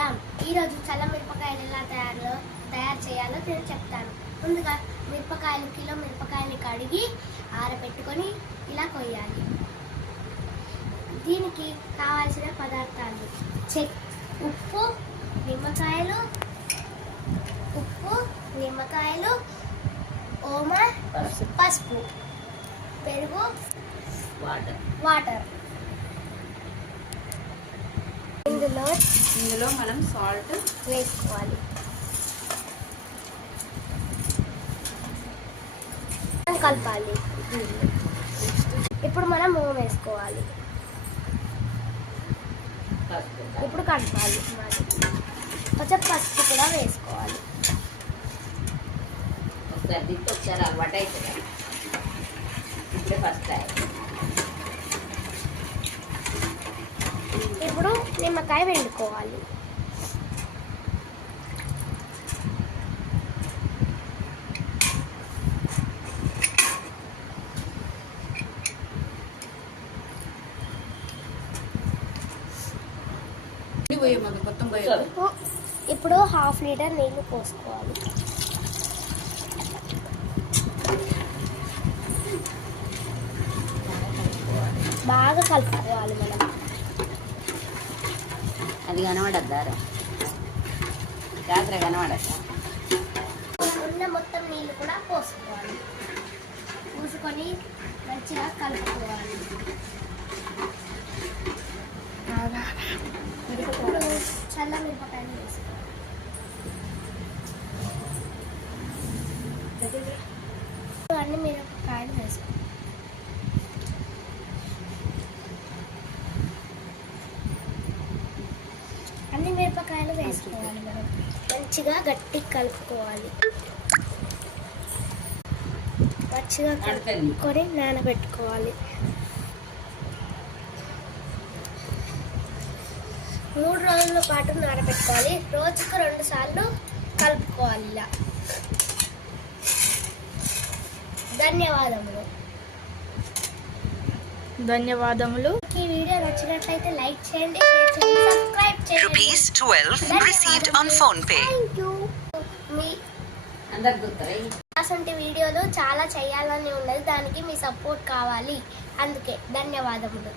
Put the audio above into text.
సాయిరామ్. ఈరోజు చల్ల మిరపకాయలు ఎలా తయారు చేయాలో నేను చెప్తాను. ముందుగా కిలో మిరపకాయలు కడిగి ఆరబెట్టుకొని ఇలా కొయ్యాలి. దీనికి కావాల్సిన పదార్థాలు ఉప్పు, నిమ్మకాయలు, ఓమ, పసుపు, పెరుగు, వాటర్. ఇందులో మనం సాల్ట్ వేసుకోవాలి. కలపాలి. ఇప్పుడు మనం ఓం వేసుకోవాలి. ఇప్పుడు కలపాలి. కొంచెం పసుపు కూడా వేసుకోవాలి. ఇప్పుడు నిమ్మకాయ వండుకోవాలి. ఇప్పుడు 1/2 లీటర్ నీళ్లు పోసుకోవాలి. బాగా కలుపుకోవాలి. మనం అది కనబడద్దారా రాత్రి కనబడద్దా ఉన్న మొత్తం నీళ్ళు కూడా పోసుకోవాలి. పోసుకొని మంచిగా కలుపుకోవాలి. చల్ల మిరపకాయలు వేసుకోవాలి. అన్ని మిరపకాయలు వేసుకోవాలి. అన్ని మిరపకాయలు వేసుకోవాలి. మనం మంచిగా గట్టిగా కలుపుకోవాలి. మంచిగా కలుపుకొని నానబెట్టుకోవాలి. 3 రోజుల పాటు నానబెట్టుకోవాలి. రోజుకు 2 సార్లు కలుపుకోవాలి. ఇలా ధన్యవాదములు. ఈ వీడియో నచ్చినట్లయితే లైక్ చేయండి, షేర్ చేయండి, సబ్స్క్రైబ్ చేయండి. ₹12 received on PhonePe. అటువంటి వీడియోలు చాలా చేయాలని ఉన్నది. దానికి మీ సపోర్ట్ కావాలి. అందుకే ధన్యవాదములు.